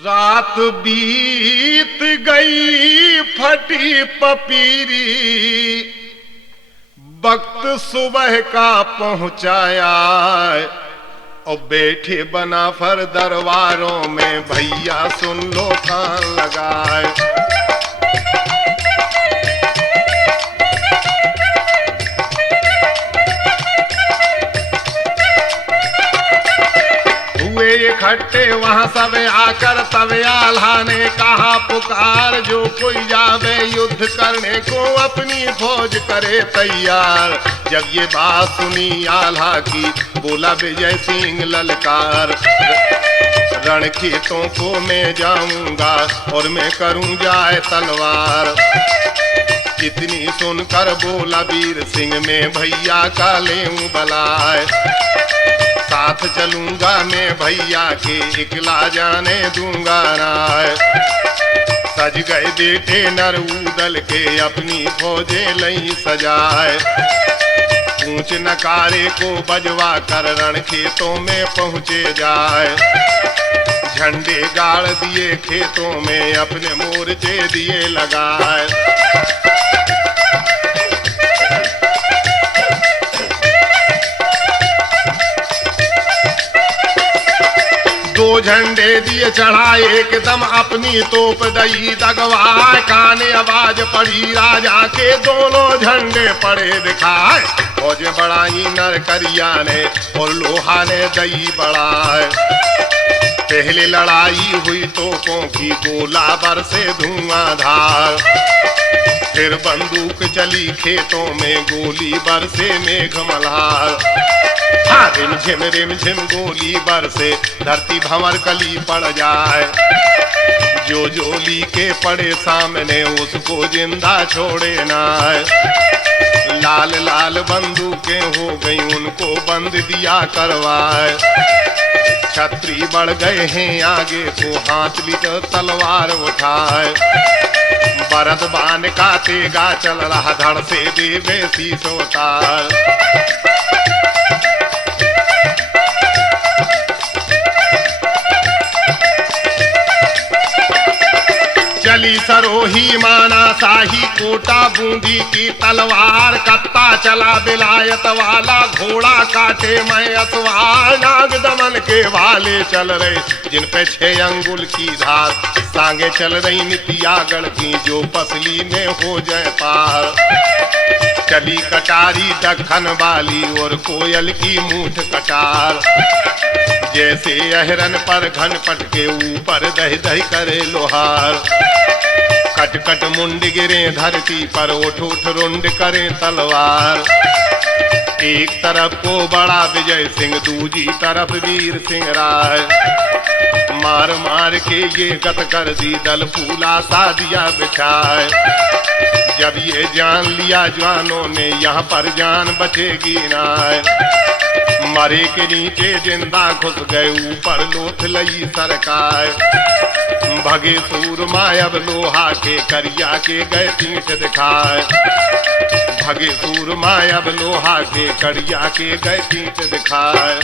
रात बीत गई फटी पपीरी, वक्त सुबह का पहुंचाया और बैठे बनाफर दरबारों में भैया सुन लो कान लगाए। हुए इकट्ठे वहां सब आकर तब आल्हा ने कहा पुकार, जो कोई जावे युद्ध करने को अपनी फौज करे तैयार। जब ये बात सुनी आल्हा की बोला विजय सिंह ललकार, रण खेतों को मैं जाऊंगा और मैं करूं जाए तलवार। इतनी सुनकर बोला वीर सिंह मैं भैया का लेऊं बलाए, साथ चलूंगा मैं भैया के इकला जाने दूंगा राय। सज गए बेटे नरऊदल के अपनी फौजें लई सजाए, ऊंच नकारे को बजवा कर रण खेतों में पहुंचे जाए। झंडे गाड़ दिए खेतों में अपने मोर्चे दिए लगाए। दो झंडे दिए चढ़ाए एकदम अपनी तोप दई दगवाए, काने आवाज पड़ी राजा के दोनों झंडे पड़े दिखाए। फौजें बढ़ाई नरकरिया ने और लोहा ने दई बढ़ाए। पहले लड़ाई हुई तोपों की गोला बरसे धुआंधार, फिर बंदूक चली खेतों में गोली बरसे मेघ मल्हार। रिम झिम गोली बरसे धरती भंवर कली पड़ जाए। जो जोली के पड़े सामने उसको जिंदा छोड़े ना। लाल लाल बंदूकें हो गई उनको बंद दिया करवाए। छतरी बढ़ गए हैं आगे को हाथ ली तलवार उठाए। बरद बान का तेगा चल रहा धड़ से देवे शीश उतार। चली सरोही माना शाही कोटा बूंदी की तलवार। कत्ता चला विलायत वाला घोड़ा काटे मैं असवार। नाग दमन के वाले चल रहे जिन पे 6 अंगुल की धार। सांगे चल रही नितियागढ़ की जो पसली में हो जाए पार। चली कटारी दखन वाली और कोयल की मूठ कटार। जैसे अहरन पर घन पट के ऊपर दह दह करे लोहार। कट कट मुंड गिरे धरती पर उठ उठ रुंड करे तलवार। एक तरफ को बड़ा विजय सिंह दूजी तरफ वीर सिंह राय। मार मार के ये गत कर दी दल फूला सा दिया बिछाए। जब ये जान लिया जवानों ने यहाँ पर जान बचेगी ना। मरे के नीचे जिंदा घुस गए ऊपर लोथ लई सरकार। भगे सूरमा अब लोहा के करिया के गए पीठ दिखाए। भगे सूरमा अब लोहा के करिया के गए पीठ दिखाए।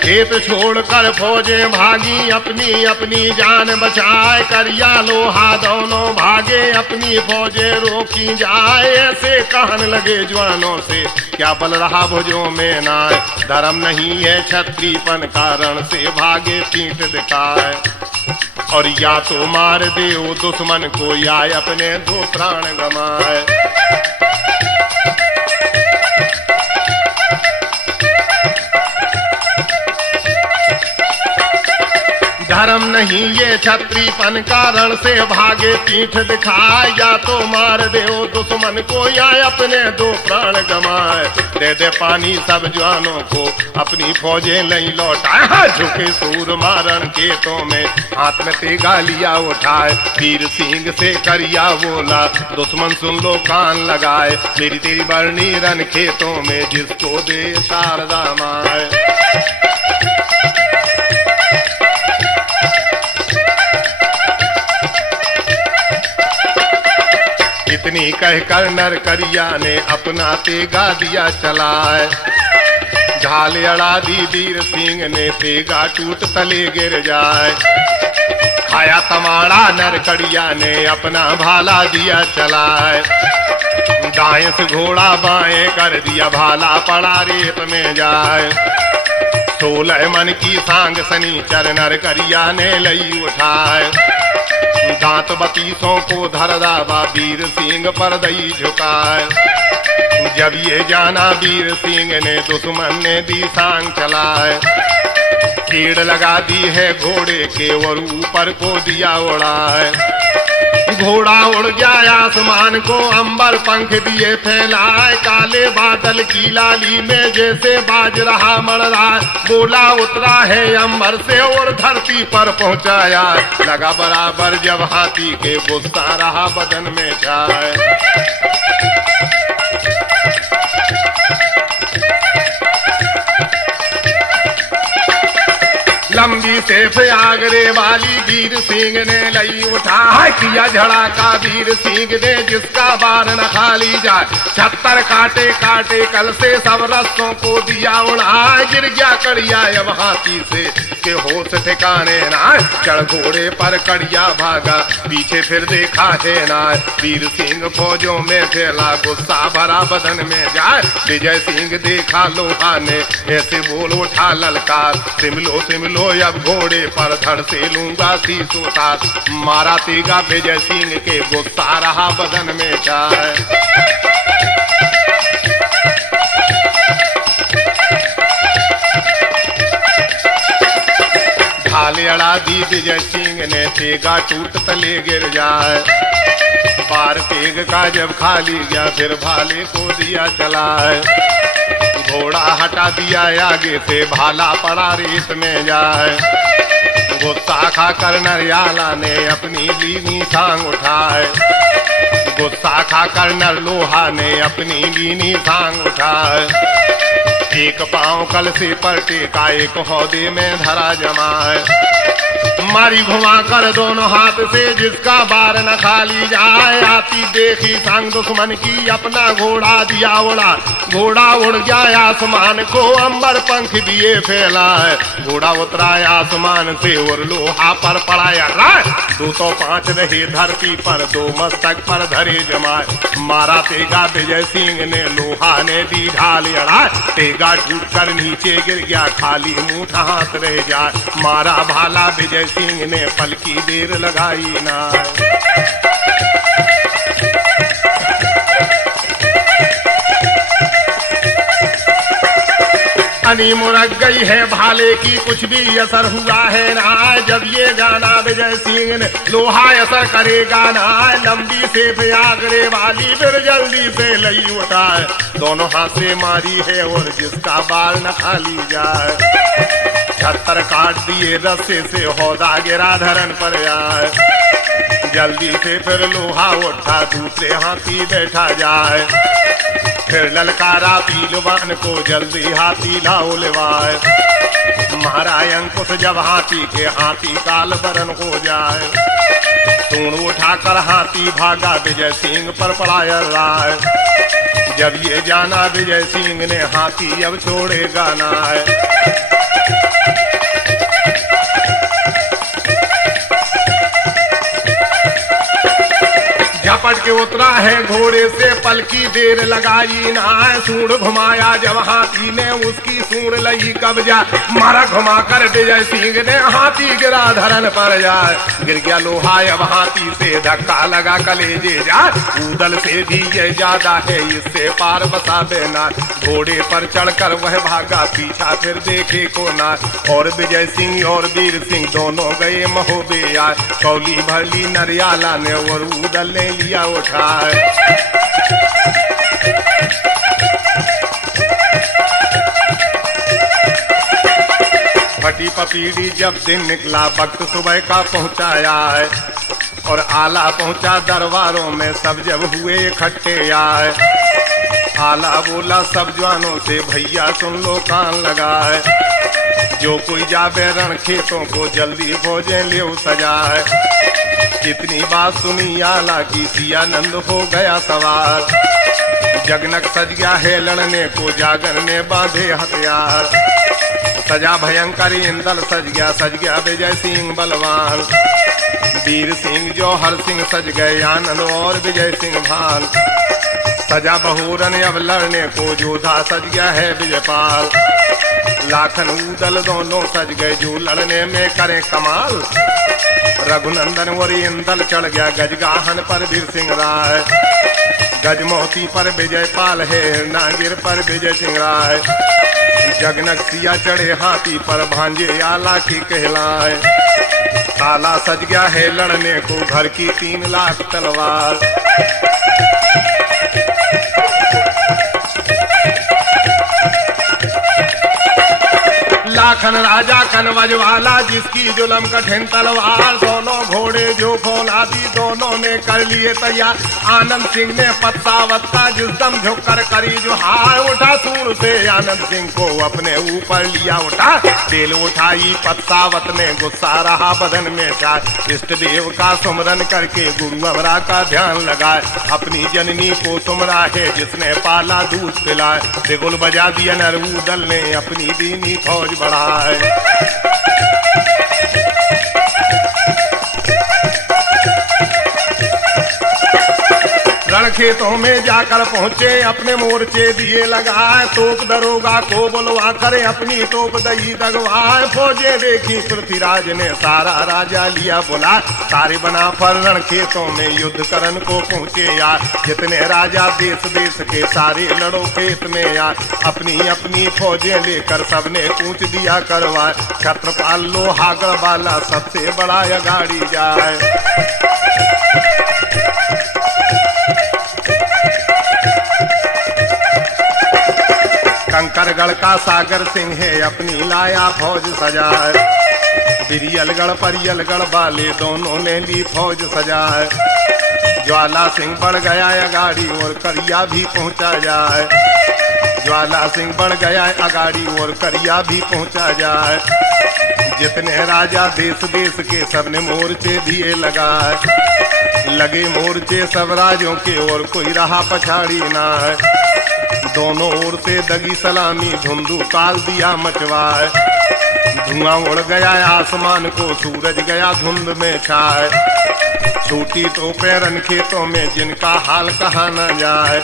खेत छोड़कर फौजें भागी अपनी अपनी जान बचाए। करिया लोहा दोनों भागे अपनी फौजें रोकी जाए। ऐसे कहने लगे जवानों से क्या बल रहा भुजों में नाय। धर्म नहीं है क्षत्रियपन कारण से भागे पीठ दिखाए। और या तो मार दे दुश्मन को या अपने 2 प्राण गमाए। धर्म नहीं ये छत्रीपन कारण से भागे पीठ दिखाए। या तो मार दे दुश्मन को या अपने 2 प्राण गमाए। दे दे पानी सब जवानों को अपनी फौजें लई लौटाए। झुके सूर मारण खेतों में हाथ में तेगा लिया उठाए। वीर सिंह से करिया बोला दुश्मन सुन लो कान लगाए। मेरी तेरी बरनी रन खेतों में जिसको दे शारदा माए। इतनी कहकर नरकरिया ने अपना तेगा दिया चलाए। ढाल अड़ा दी वीर सिंह ने, तेगा टूट तले गिर जाए। खाया तमाड़ा नरकड़िया ने, अपना भाला दिया चलाए। दाएं से घोड़ा बाएं कर दिया, भाला पड़ा रेत में जाए। 16 मन की सांग सनीचर नरकरिया ने लई उठाए। दांत बतीसों को धर दावा, वीर सिंह पर दई झुकाए। जब ये जाना वीर सिंह ने, दुश्मन ने दी सांग चलाए। कीड़ लगा दी है घोड़े के और ऊपर को दिया उड़ाए। घोड़ा उड़ गया आसमान को, अंबर पंख दिए फैलाए। काले बादल की लाली में जैसे बाज रहा मरड़ा, बोला उतरा है अंबर से और धरती पर पहुंचाया। लगा बराबर जब हाथी के, गुस्सा रहा बदन में छाए। लंबी सेफ आगरे वाली वीर सिंह ने लई उठा। किया झड़ा का वीर सिंह ने, जिसका बार न खाली जाए। 76 काटे काटे कल से, सब रस्सों को दिया उड़ा। गिर गया कड़िया अब हाथी से, के होश ठिकाने ना। चढ़ घोड़े पर कड़िया भागा, पीछे फिर देखा है ना। वीर सिंह फौजों में फैला, गुस्सा भरा बदन में जाए। विजय सिंह देखा लोहा ने, ऐसे बोल उठा ललकार। सिमलो सिमलो अब घोड़े पर, धड़ से लूंगा शीश उतार। मारा तेगा विजय सिंह के, गुस्सा रहा बदन में जाए। ढाल अड़ा दी विजय सिंह ने, तेगा टूट तले गिर जाए। बार तेग का जब खाली गया, फिर भाले को दिया चलाए। घोड़ा हटा दिया आगे से, भाला पड़ा रेत में जाए। गुस्सा खाकर नरियाला ने, अपनी लीनी सांग उठाए। गुस्सा खाकर नर लोहा ने, अपनी लीनी सांग उठाए। एक पांव कल से पर टेका, एक हौदे में धरा जमाए। मारी घुमा कर दोनों हाथ से, जिसका बार न खाली जाए। आती देखी सांग दुश्मन की, अपना घोड़ा दिया उड़ा। घोड़ा उड़ गया आसमान को, अंबर पंख दिए फैला है। घोड़ा उतरा आसमान से और लोहा पर पड़ाया। 205 रहे धरती पर, 2 मस्तक पर धरे जमाए। मारा तेगा विजय सिंह ने, लोहा ने दी ढाल अड़ा। तेगा टूट कर नीचे गिर गया, खाली मुंह हाथ रह जाए। मारा भाला विजय सिंह ने, पल की देर लगाई ना। अनी मुरक गई है भाले की, कुछ भी असर हुआ है ना। जब ये जाना विजय सिंह ने, लोहा असर करेगा ना। लंबी सेफ आगरे वाली फिर जल्दी से लई उठाए। दोनों हाथ से मारी है और जिसका बाल न खाली जाए। 76 काट दिए रस्से से, हौदा गिरा धरन पर आए। जल्दी से फिर लोहा उठा, दूसरे हाथी बैठा जाए। फिर ललकारा पीलवान को, जल्दी हाथी लाओ लेवाए। मारा अंकुश जब हाथी के, हाथी काल बरन हो जाए। सूंड उठाकर हाथी भागा, विजय सिंह पर पड़ाया राय। जब ये जाना विजय सिंह ने, हाथी अब छोड़ेगा ना। झपट के उतरा है घोड़े से, पल की देर लगाई ना। सूंड घुमाया जब हाथी ने, उसकी सूंड लगी कब्जा। मारा घुमाकर विजय सिंह ने, हाथी गिरा धरन पर जाए। गिर गया लोहा अब हाथी से, धक्का लगा कलेजे जा। ऊदल से भी ये ज्यादा है, इससे पार बसा देना। घोड़े पर चढ़कर वह भागा, पीछा फिर देखे को ना। और विजय सिंह और वीर सिंह दोनों गए महोबे यार। कौली भरली नरियाला ने और ऊदल ने लिया उठाए। फटी पपीड़ी जब दिन निकला, वक्त सुबह का पहुंचाया है। और आला पहुंचा दरबारों में, सब जब हुए इकट्ठे आए। आला बोला सब जवानों से, भैया सुन लो कान लगाए। जो कोई जावे रण खेतों को, जल्दी भोजन ले सजाए। इतनी बात सुनी आला की सियानंद हो गया सवार। जगनक सज गया है लड़ने को, जागर ने बांधे हथियार। सजा भयंकर इंदल सज गया विजय सिंह बलवान। वीर सिंह जौहर सिंह सज गए आनंद और विजय सिंह भान। सजा बहुरन अब लड़ने को, जोधा सज गया है विजयपाल। लाखन उदल दोनों सज गए जो लड़ने में करें कमाल। रघुनंदन और इंदल चढ़ गया गजगाहन पर वीर सिंह राय। गजमोती पर विजयपाल है, नागिर पर विजय सिंह राय। जगनक सिया चढ़े हाथी पर, भांजे आला की कहलाए। ताला सज गया है लड़ने को, घर की 3 लाख तलवार। लाखन राजा कनवज वाला जिसकी जुलम कठिन तलवार। दोनों घोड़े जो फौलादी दोनों ने कर लिए तैयार। आनंद सिंह ने पत्सावत का जिस दम झुक कर करी जो हार। उठा सूर से आनंद सिंह को अपने ऊपर लिया उठा। तेल उठाई पत्सावत ने, गुस्सा रहा बदन में चार। इष्ट देव का सुमरन करके गुरु अमरा का ध्यान लगाए। अपनी जननी को सुमरा है जिसने पाला दूध पिलाए। बिगुल बजा दिया नरऊदल ने, अपनी दीनी फौज बढ़ाए। रणखेतों में जाकर पहुंचे, अपने मोर्चे दिए लगाए। तोप दरोगा को बुलवा करे, अपनी तोप दही दगवाए। फौजे देखी पृथ्वीराज ने, सारा राजा लिया बुला। सारे बना पर रणखेतों में युद्ध करन को पहुंचे यार। जितने राजा देश देश के, सारे लड़ो खेत में यार। अपनी अपनी फौजें लेकर सबने कूच दिया करवाए। छत्रपाल लोहागढ़ वाला सबसे बड़ा अगाड़ी जाए। कंकरगढ़ का सागर सिंह है, अपनी लाया फौज सजाए। बिरियलगढ़ परियलगढ़ वाले दोनों ने ली फौज सजाए। ज्वाला सिंह बढ़ गया अगाड़ी और करिया भी पहुंचा जाए। ज्वाला सिंह बढ़ गया अगाड़ी और करिया भी पहुंचा जाए। जितने राजा देश देश के, सबने मोर्चे दिए लगाए। लगे मोर्चे सब राजों के, और कोई रहा पछाड़ी ना है। दोनों ओर से दगी सलामी, धुंधु काल दिया मचवाए। धुआं उड़ गया आसमान को, सूरज गया धुंध में छाए। छूटी तो पैरन खेतों में, जिनका हाल कहा न जाए।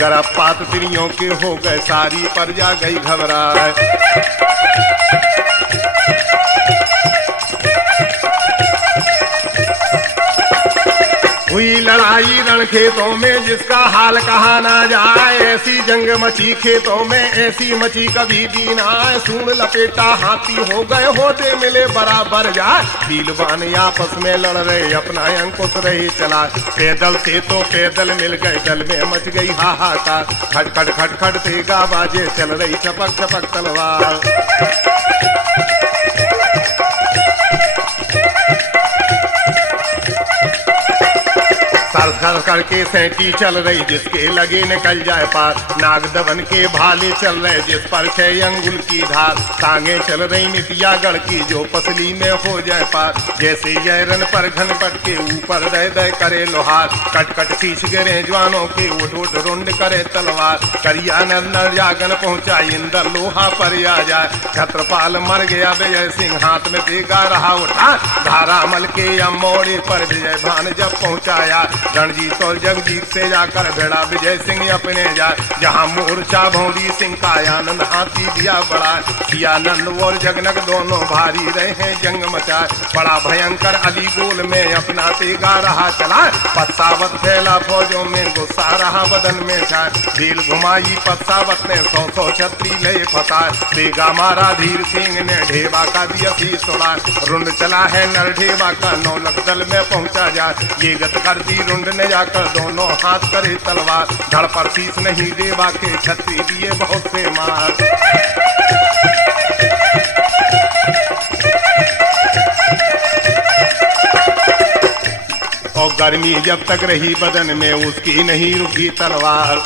गर्भपात स्त्रियों के हो गए, सारी प्रजा गई घबराए। हुई लड़ाई रणखेतों में, जिसका हाल कहा ना जाए। ऐसी जंग मची खेतों में, ऐसी मची कभी भी ना आए। सूंड लपेटा हाथी हो गए, होते मिले बराबर जाए। पीलवान आपस में लड़ रहे, अपना अंकुश रहे चला। पैदल थे तो पैदल मिल गए, दल में मच गई हाहाकार। खटखट खटखट तेगा बाजे, चल रही चपक चपक तलवार। सर करके सैंटी चल रही, जिसके लगे निकल जाए पार। नागदवन के भाले चल रहे, जिस पर 6 अंगुल की धार। टांगे चल रही नितियागढ़ की, जो पसली में हो जाए पार। जैसे जयरन पर घन पट के, ऊपर दय दय करे लोहार। कट कट शीश गिरे जवानों के, उठ उठ रुंड करे तलवार। करिया नर जागन पहुंचा, इंदर लोहा पर आ जाए। छत्रपाल मर गया विजय सिंह, हाथ में देगा रहा उठा। धारामल के अमोड़े पर विजय भान जब पहुंचाया। रणजीत और जगजीत से जाकर भिड़ा विजय सिंह अपने जाए। जहाँ मोर्चा भौरी सिंह का, आनंद हाथी दिया बड़ा। सियानंद और जगनक दोनों भारी रहे हैं जंग मचाए। बड़ा भयंकर अली गोल में, अपना तेगा रहा चला। पत्सावत फैला फौजों में, गुस्सा रहा बदन में छाए। बेल घुमाई पत्सावत ने, 100 छत्री ले फंसाए। तेगा मारा धीर सिंह ने, ढेबा का दिया शीश तोड़ा। रुंड चला है नर ढेबा का, 9 लख दल में पहुंचा जाए। ये गत कर दी रुंड ने जाकर, दोनों हाथ करे तलवार। धड़ पर शीश नहीं देवा के, छत्री दिए बहुत से मार। और गर्मी जब तक रही बदन में, उसकी नहीं रुकी तलवार।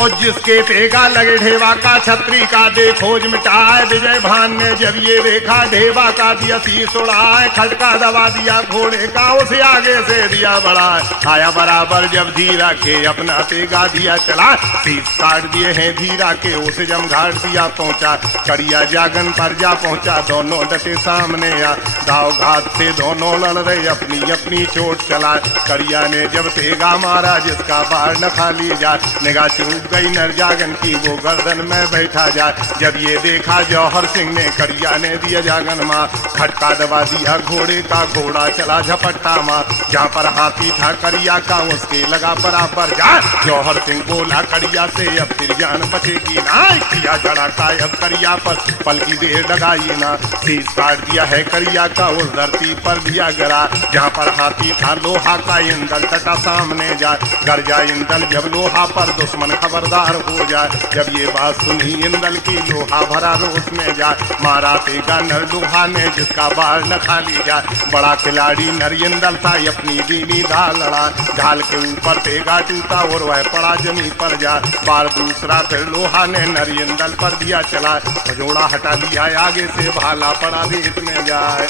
और जिसके तेगा लगे ढेवा का छत्री का दे खोज मिटाए। विजय भान ने जब ये देखा ढेवा का दिया शीश उड़ाए, खटका दबा दिया घोड़े का उसे आगे से दिया बढ़ाए। आया बराबर जब धीरा के अपना तेगा दिया चला, शीश काट दिए हैं धीरा के उसे जम घाट दिया पहुंचा। करिया जागन पर जा पहुंचा, दोनों डटे सामने आ, दाव घाट से दोनों लड़ रहे अपनी अपनी चोट चला। करिया ने जब तेगा मारा जिसका बार न खाली जा, निगाह चूक गई नर जागन की वो गर्दन में बैठा जा। जब ये देखा जौहर सिंह ने करिया ने दिया जागन माँ, खटका दबा दिया घोड़े का, घोड़ा चला झपट्टा माँ। जहाँ पर हाथी था करिया का उसके लगा बराबर जा। जौहर सिंह बोला करिया से अब तेरी जान बचेगी ना, किया जड़ा कायब करिया पर पल की देर लगाई ना। शीश काट दिया है करिया का उस धरती पर दिया गिरा, जहाँ पर हाथी था लोहा का इंदल तटा सामने जा। गरजा इंदल जब लोहा पर दुश्मन खबरदार हो जाए। जब ये बात सुनी इंदल की लोहा भरा रोष में जा, मारा तेगा नर लोहा ने जिसका बार न खाली जा। बड़ा खिलाड़ी नर इंदल था अपनी दीनी ढाल लड़ा, ढाल के ऊपर तेगा टूटा और वह पड़ा जमीन पर जा। बार दूसरा फिर लोहा ने नर इंदल पर दिया चला, जोड़ा हटा दिया आगे से भाला पड़ा रेत में जाए।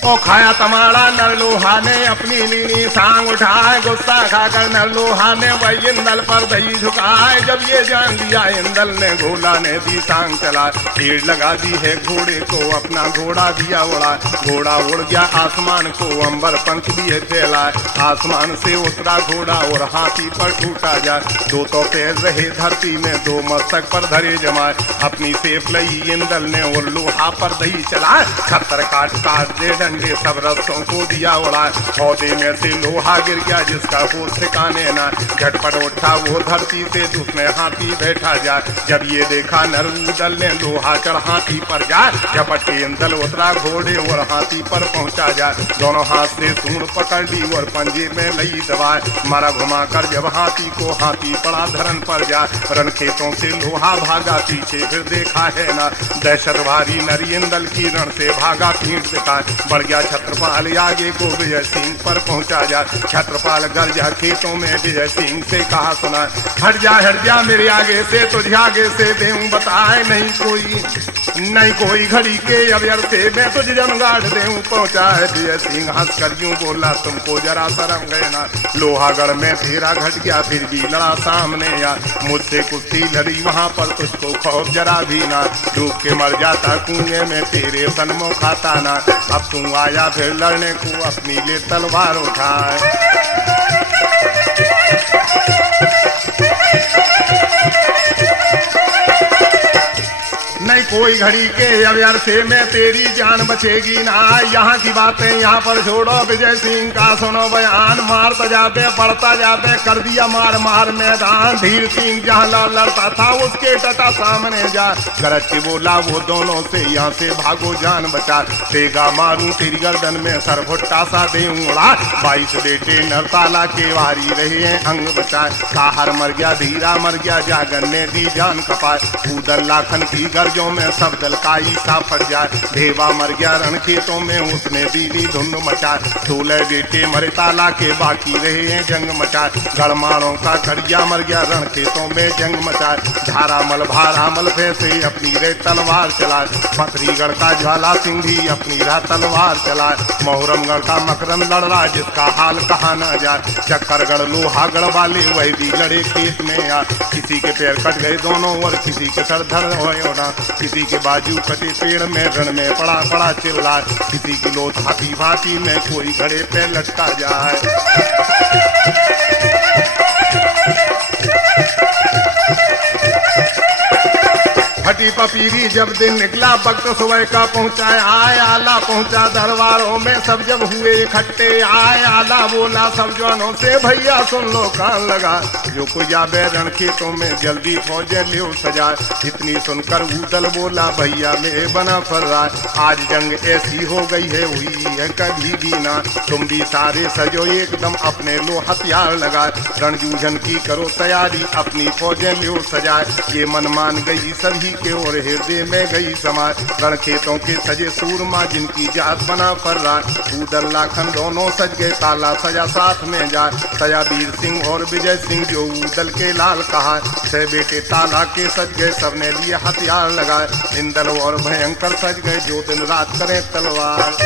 ओ खाया तमाड़ा नर लोहा ने अपनी नीली सांग उठाए, गुस्सा खाकर नर लोहा ने वही इंदल पर दही झुकाए। जब ये जान लिया इंदल ने घोड़ा ने दी सांग चला, भीड़ लगा दी है घोड़े को अपना घोड़ा दिया उड़ा। घोड़ा उड़ गया आसमान को अंबर पंख दिए फैला, आसमान से उतरा घोड़ा और हाथी पर टूटा जा। दो तो पैर रहे धरती में दो मस्तक पर धरे जमाए, अपनी सेफ लई इंदल ने और लोहा पर दही चला। खतर काट काट दे डंडे सब रस्तों को दिया उड़ा, पौधे में से लोहा गिर गया जिसका होश ठिकाने ना। झटपट उठा वो धरती से दूसरे हाथी बैठा जा। जब ये देखा नरूदल ने लोहा चढ़ हाथी पर जा, झपट के इंदल उतरा घोड़े और हाथी पर पहुंचा जा। दोनों हाथ से सूंड पकड़ ली और पंजे में लई दबाए, मारा घुमा कर जब हाथी को हाथी पड़ा धरन पर जा। रन खेतों से लोहा भागा पीछे फिर देखा है ना, दहशत भारी नरी इंदल की रण से भागा पीठ दिखा। बढ़ गया छत्रपाल आगे को विजय सिंह पर पहुंचा जा। छत्रपाल गरजा खेतों में विजय सिंह से कहा सुना, हट जा मेरे आगे से, तुझे आगे से देऊं बताए नहीं कोई घड़ी के अवयर से मैं तुझे जमगाड़ देऊं पहुंचा है। विजय सिंह हंस कर यूं बोला, तुमको जरा शर्म गए ना, लोहागढ़ में तेरा घट गया फिर भी लड़ा सामने या। मुझसे कुश्ती लड़ी वहां पर तुझको खौफ जरा भी ना, डूब के मर जाता कुएं में तेरे सन्मुख आता ना। अब तू आया फिर लड़ने को अपनी ले तलवार उठाए। नहीं कोई घड़ी के अवयर से मैं तेरी जान बचेगी ना, यहाँ की बातें यहाँ पर छोड़ो, विजय सिंह का सुनो बयान। मारता जाबे पड़ता जाबे कर दिया मार मार मैदान, धीर सिंह जहाँ लड़ता था उसके टटा सामने जा। गरज के बोला वो दोनों से, यहाँ से भागो जान बचा, तेगा मारूं तेरी गर्दन में सर भुट्टा सा देऊं उड़ा। 22 बेटे नरताला के वारी रहे हैं अंग बचाए, काहर मर गया धीरा मर गया जागन ने दी जान कपाए। उदल लाखन की गर्जों में सब दल का ईसा फट जाए, ढेवा मर गया रण खेतों में उसने दीदी धुंध मचा। 16 बेटे मरे ताला के बाकी रहे हैं जंग मचा, गढ़माणों का करिया मर गया रण खेतों में जंग मचा। धारामल भारामल फैसे अपनी रे तलवार चला, पथरीगढ़ का ज्वाला सिंह भी अपनी रा तलवार चला। मोहरमगढ़ का मकरम लड़ रहा जिसका हाल कहा न जा, चक्करगढ़ लोहागढ़ वाले वही भी लड़े खेत में आ। किसी के पैर कट गए दोनों और किसी के सर धर होना, किसी के बाजू कटे पेड़ में रण में पड़ा चिल्ला, किसी की लोथ हाथी भाती में कोई घड़े पे लटका जाए। फटी पपीरी जब दिन निकला वक्त सुबह का पहुंचाए, आए आला पहुंचा दरबारों में सब जब हुए इकट्ठे। आए आला बोला सब जवानों से, भैया सुन लो कान लगा, जो कोई जाबे रण खेतों में जल्दी फौजे लियो सजा। इतनी सुनकर उदल बोला भैया में बना फर्रा, आज जंग ऐसी हो गई है हुई है कभी भी ना। तुम भी सारे सजो एकदम अपने लो हथियार लगा, रण जूझन की करो तैयारी अपनी फौजें लियो सजा। ये मन मान गई सभी के और हृदय में गई समाज, रण खेतों के सजे सूरमा जिनके की जात बना फर्रा। ऊदल लाखन दोनों सज गए, ताला सजा साथ में जाए। सजा वीर सिंह और विजय सिंह जो ऊदल के लाल कहा। छह बेटे ताला के सज गए, सबने लिए हथियार लगाए। इंदल और भयंकर सज गए, जो दिन रात करें तलवार।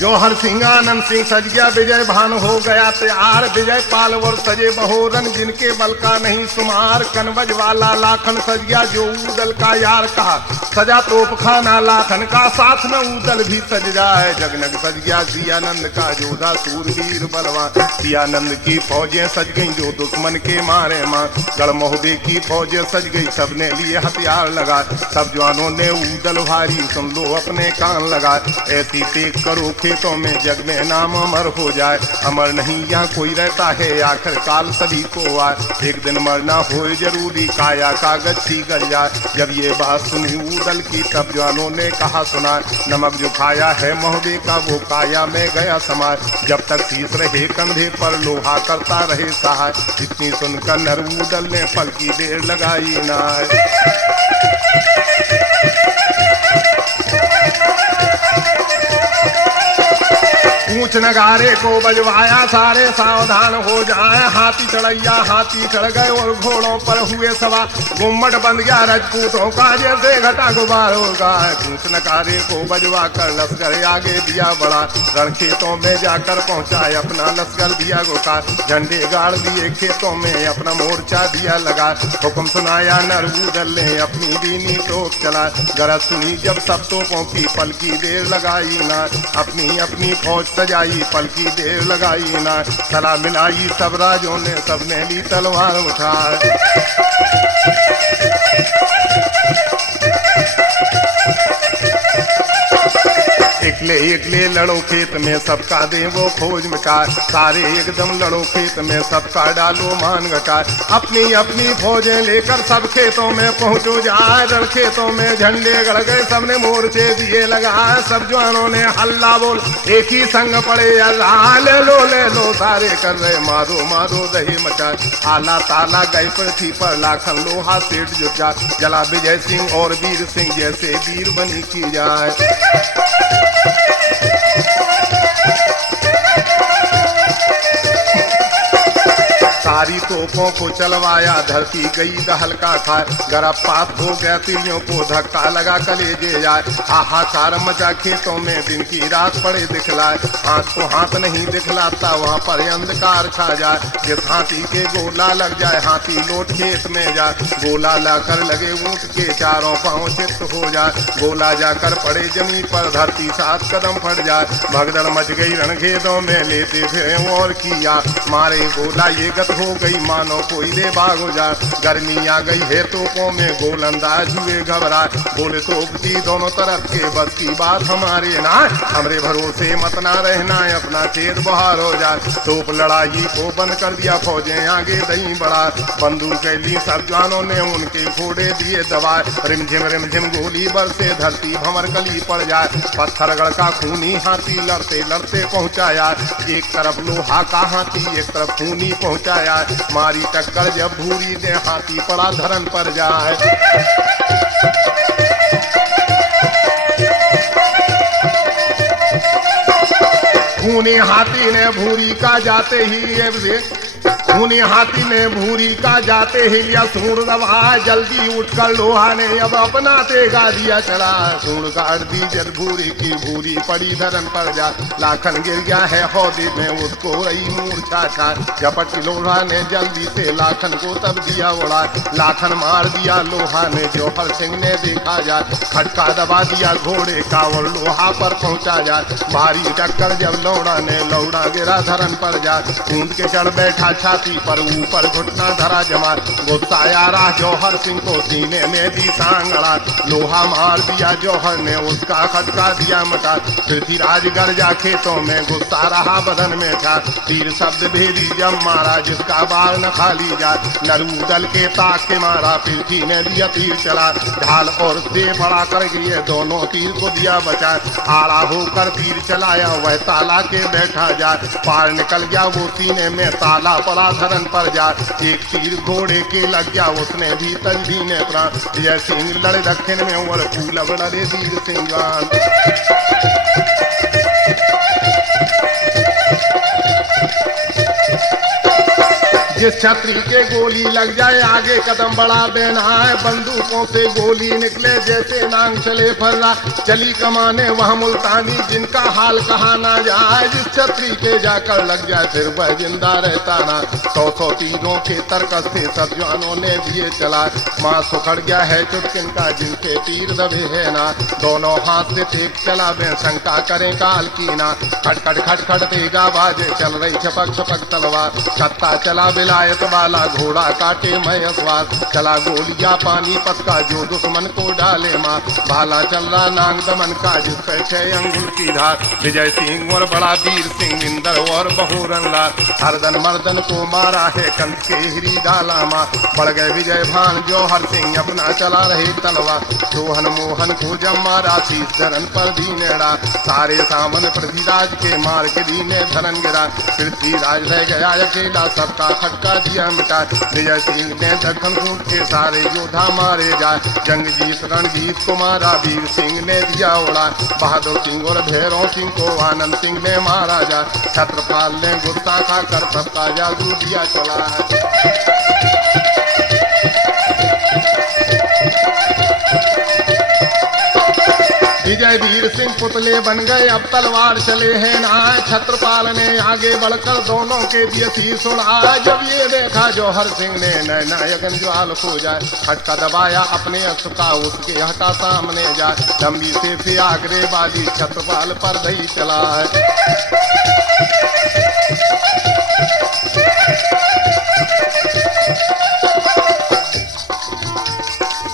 जौहर सिंह आनंद सिंह सज गया, विजय भान हो गया तैयार। विजय पाल और सजे बहोरन, जिनके बल का नहीं सुमार। कनवज वाला लाखन सज गया, जो ऊदल का यार कहा। सजा तोप खाना लाखन का, साथ में ऊदल भी सज जाए। जगनग सज गया सियानंद का, जोधा सूरवीर बलवान। सियानंद की फौजें सज गई, जो दुश्मन के मारे मां। गढ़मोहबे की फौजें सज गई, सबने लिए हथियार लगा। सब जवानों ने ऊदल भारी, सुन लो अपने कान लगा। ऐसी टेक करो खेतों में, जग में नाम अमर हो जाए। अमर नहीं यहाँ कोई रहता है, आखिर काल सभी को आए। एक दिन मरना हो जरूरी, काया कागज सी गल जाए। जब ये बात सुनी ऊदल की, तब जवानों ने कहा सुना। नमक जो खाया है मोहबे का, वो काया में गया समाज। जब तक शीश रहे कंधे पर, लोहा करता रहे सहाय। इतनी सुनकर नर ऊदल ने पल की देर लगाई ना। ऊंच नगारे को बजवाया, सारे सावधान हो जाए। हाथी चढ़ैया हाथी चढ़ गए, और घोड़ों पर हुए सवार। गुम्मट बंद गया रजपूतों का, जैसे घटा गुबार होगा। ऊंच नगारे को बजवा कर लश्कर आगे दिया बड़ा। रण खेतों में जाकर पहुंचाए, अपना लश्कर दिया गोका। झंडे गाड़ दिए खेतों में, अपना मोर्चा दिया लगा। हुक्म सुनाया नर ऊदल ने, अपनी दीनी तोप चला। गरज सुनी जब सब तोपों की, पल की देर लगाई ना। अपनी अपनी फौज सजाई, पल की देर लगाई ना। सलाह मिलाई सब राजों ने, सबने ली तलवार उठाए। एकले एकले लड़ो खेत में, सबका दे वो खोज मिटाए। सारे एकदम लड़ो खेत में, सबका डालो मान घटाए। अपनी अपनी फौजें लेकर सब खेतों में पहुंचो जाए। रण खेतों में झंडे गड़ गए, सबने मोर्चे दिए लगाए। सब जवानों ने हल्ला बोल, एक ही संग पड़े अल्लाह। ले लो सारे कर रहे, मारो मारो दही मचाए। आला ताला गए पृथ्वी पर, लाखन लोहा सेठ जुट जा। जला विजय सिंह और वीर सिंह, जैसे वीर बनी की जाए। सारी तोपों को चलवाया, धरती गई दहलका खाए। गरपात हो गया तिलियों को, धक्का लगा कलेजे जाए। हाहाकार मचा खेतों में, दिन की रात पड़े दिखलाए। हाथ को हाथ नहीं दिखलाता, वहाँ पर अंधकार छा जाए। जिस हाथी के गोला लग जाए, हाथी लौट खेत में जाए। गोला लाकर लगे ऊंट के, चारों पांव चित्त हो जाए। गोला जाकर पड़े जमीन पर, धरती 7 कदम फट जाए। भगदड़ मच गई रणखेतों में, लेते फिरे और किया। मारे गोला ये गत हो गई, मानो कोई ले बाग हो जाए। गर्मी आ गई है तोपों में, गोलंदाज हुए घबरा। बोले तोप दी दोनों तरफ के, बस की बात हमारे ना। हमरे भरोसे मत ना रहना, अपना छेद बहार हो जाए। तोप लड़ाई को बंद कर दिया, फौजें आगे दही बढ़ा। बंदूक ली सब जवानों ने, उनके घोड़े दिए दबाए। रिमझिम गोली बरसे, धरती भंवर गली पड़ जाए। पत्थरगढ़ का खूनी हाथी लड़ते लड़ते पहुंचाया। एक तरफ लोहा का हाथी, एक तरफ खूनी पहुंचाया। मारी टक्कर जब भूरी ने, हाथी पड़ा धरन पर जाए। खूनी हाथी ने भूरी का जाते ही, खूनी हाथी ने भूरी का जाते ही लिया सूंड दबा। जल्दी उठकर लोहा ने अब अपना तेगा दिया चला। सूंड काट दी जब भूरी की, भूरी पड़ी धरन पर जा। लाखन गिर गया है हौदे में, उसको रही मूर्छा छा। झपट लोहा ने जल्दी से लाखन को तब दिया उड़ा। लाखन मार दिया लोहा ने, जौहर सिंह ने देखा जा। खटका दबा दिया घोड़े का, और लोहा पर पहुंचा जा। भारी टक्कर जब लौड़ा ने, लौड़ा गिरा धरन पर जा। कूद के चढ़ बैठा छाती पर, ऊपर घुटना धरा जमा। गुस्सा आया रहा जौहर सिंह को, सीने में दी सांगड़ा। लोहा मार दिया जौहर ने, उसका खटका दिया मटा। पृथ्वीराज गर्जा खेतों में, गुस्सा रहा बदन में था। तीर शब्द भेदी जब मारा, जिसका बाल न खाली जा। नर ऊदल के ताक के मारा, पृथ्वी ने दिया तीर चला। ढाल और से बड़ा कर गिरे, दोनों तीर को दिया बचा। आड़ा होकर तीर चलाया, वह ताला के बैठा जा। पार निकल गया वो सीने में, ताला पड़ा पड़ा धरन पर जा। एक तीर घोड़े के लग गया उसने भी तजदी ने प्राण। विजय सिंह लड़े दक्षिण में और फूल लड़े वीर सिंह जान। जिस छत्री के गोली लग जाए आगे कदम बढ़ा देना है। बंदूकों से गोली निकले जैसे नांग चले फर्रा। चली कमाने वह मुल्तानी जिनका हाल कहा ना जाए। जिस छत्री के जाकर लग जाए फिर वह जिंदा रहता ना। 100 तीरों के तर्कस से सब जवानों ने दिए चला। मां सुखड़ गया है चुटकिन का जिनके तीर दबे है ना। दोनों हाथ से फेंक चला बे शंका करें काल की ना। खटखट खटखट तेगा बाजे चल रही छपक छपक तलवार। छत्ता चला विलायत वाला घोड़ा काटे मैं स्वार। चला गोलियां पानीपत का जो दुश्मन को डाले मां। भाला चल रहा नाग दमन का जिस पे 6 अंगुल की धार। विजय सिंह और बड़ा वीर सिंह इंदर और बहुरन लाल। हरदन मर्दन को मारा है कंस के हिरी डाला मां। बढ़ गए विजय भान जौहर सिंह अपना चला रहे तलवार। सोहन मोहन को जब मारा शीश धरन पर दीनेड़ा। सारे सामन पृथ्वीराज के मार के दीने धरन गिरा। पृथ्वीराज रह गया अकेला सबका खटका दिया मिटा। विजय सिंह ने दखन कूट के सारे योद्धा मारे जाए। जंग जीत रणजीत को मारा वीर सिंह ने दिया उड़ा। बहादुर सिंह और भैरव सिंह को आनंद सिंह ने मारा जा। छत्रपाल ने गुस्सा खाकर सबका जादू दिया चला है। विजय वीर सिंह पुतले बन गए अब तलवार चले हैं ना। छत्रपाल ने आगे बढ़कर दोनों के दिए शीश उड़ा। जब ये देखा जौहर सिंह ने नैना ज्वाल हो जाए। खटका दबाया अपने अस्त्र का उसके हटा सामने जा। लंबी से आगरे बाजी छत्रपाल पर दही चला है।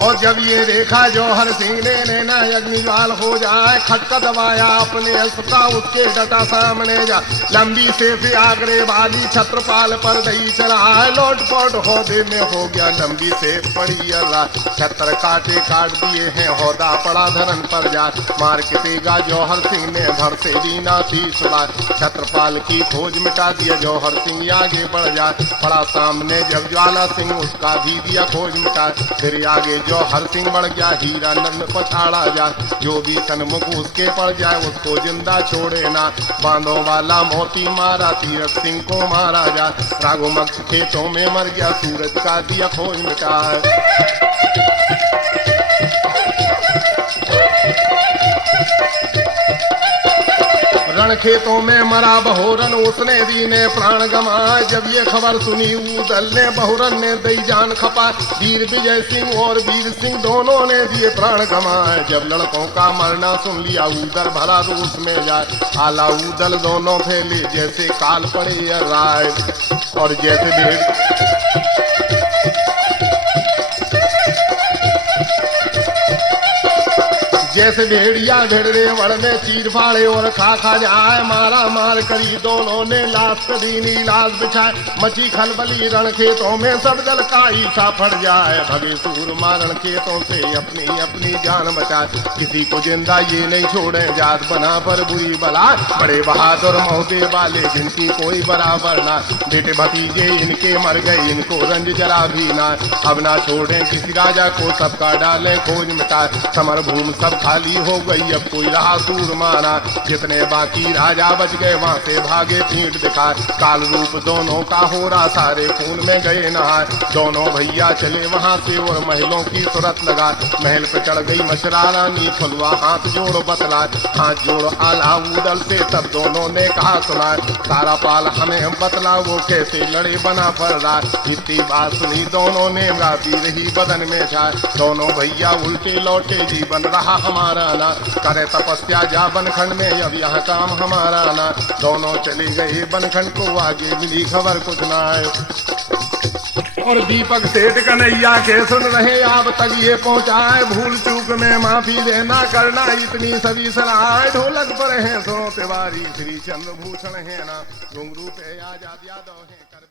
और जब ये देखा जौहर सिंह ने नैना अग्निज्वाल हो जाए। खटका दबाया अपने अस्त्र का उसके डटा सामने जा। लंबी से आगरे वाली छत्रपाल पर दही चला है। लोट पोट होदे में हो गया लंबी से पड़ी अल्लाह। छत्र काटे काट दिए हैं होदा पड़ा धरन पर जा। मार के देगा जौहर सिंह ने भर से दीना थी सुला। छत्रपाल की खोज मिटा दिया जौहर सिंह आगे बढ़ जा। पड़ा सामने जब ज्वाला सिंह उसका भी दिया खोज मिटा। फिर आगे जौहर सिंह बढ़ गया हीरा नंद पछाड़ा जा। जो भी सन्मुख उसके पड़ जाए उसको जिंदा छोड़े ना। बांधों वाला मोती मारा तीरथ सिंह को मारा जा। राघुमक्ष खेतों में मर गया सूरज का दिया खोज मिटा है। रण खेतों में मरा बहुरन उसने दीने प्राण गमाए। जब ये खबर सुनी उदल ने बहुरन ने दई जान खपा। वीर विजय सिंह और वीर सिंह दोनों ने दिए प्राण गमाए। जब लड़कों का मरना सुन लिया उदल भरा रूस में जाए। आला उदल दोनों फैले जैसे काल पड़े राय। और जैसे भेड़िया भेड़े वड़ में चीर फाड़े और खा जाए। मारा मार करी दोनों ने लाश दीनी लाश बिछाए। मची खलबली रण खेतों में सब दल का ईसा फट जाए। भगे सूर मारण खेतों से अपनी अपनी जान बचाए। किसी को जिंदा ये नहीं छोड़े जात बना पर बुरी बला। बड़े बहादुर मौके वाले जिनकी कोई बराबर ना। बेटे भतीजे इनके मर गए इनको रंज जरा भी ना। अब ना छोड़े किसी राजा को सबका डाले खोज मिटा। समर भूमि सब खाली हो गई अब कोई रहा सूर माना। जितने बाकी राजा बच गए वहां से भागे पीठ दिखा। काल रूप दोनों का हो रहा सारे खून में गए नहा। दोनों भैया चले वहां से और महलों की तुरत लगा। महल पे चढ़ गई मशरा रानी फुलवा हाथ जोड़ बतला। हाथ जोड़ आला उदल से तब दोनों ने कहा सुना। सारा पाल हमें बतला वो कैसे लड़े बना पर रहा। इतनी बात सुनी दोनों ने गाती रही बदन में छा। दोनों भैया उल्टे लौटे जीवन रहा हमारा ना। करे तपस्या जा बनखंड में अब यहाँ काम हमारा ना। दोनों चले गए बनखंड को आगे मिली खबर कुछ ना है। और दीपक सेठ कन्हैया के सुन रहे आप तक ये पहुँचाए। भूल चूक में माफी देना करना इतनी सभी सलाह। ढोलक पर है सुनो तिवारी श्री चंद्रभूषण है ना। घुंघरू पे आजाद यादव है कर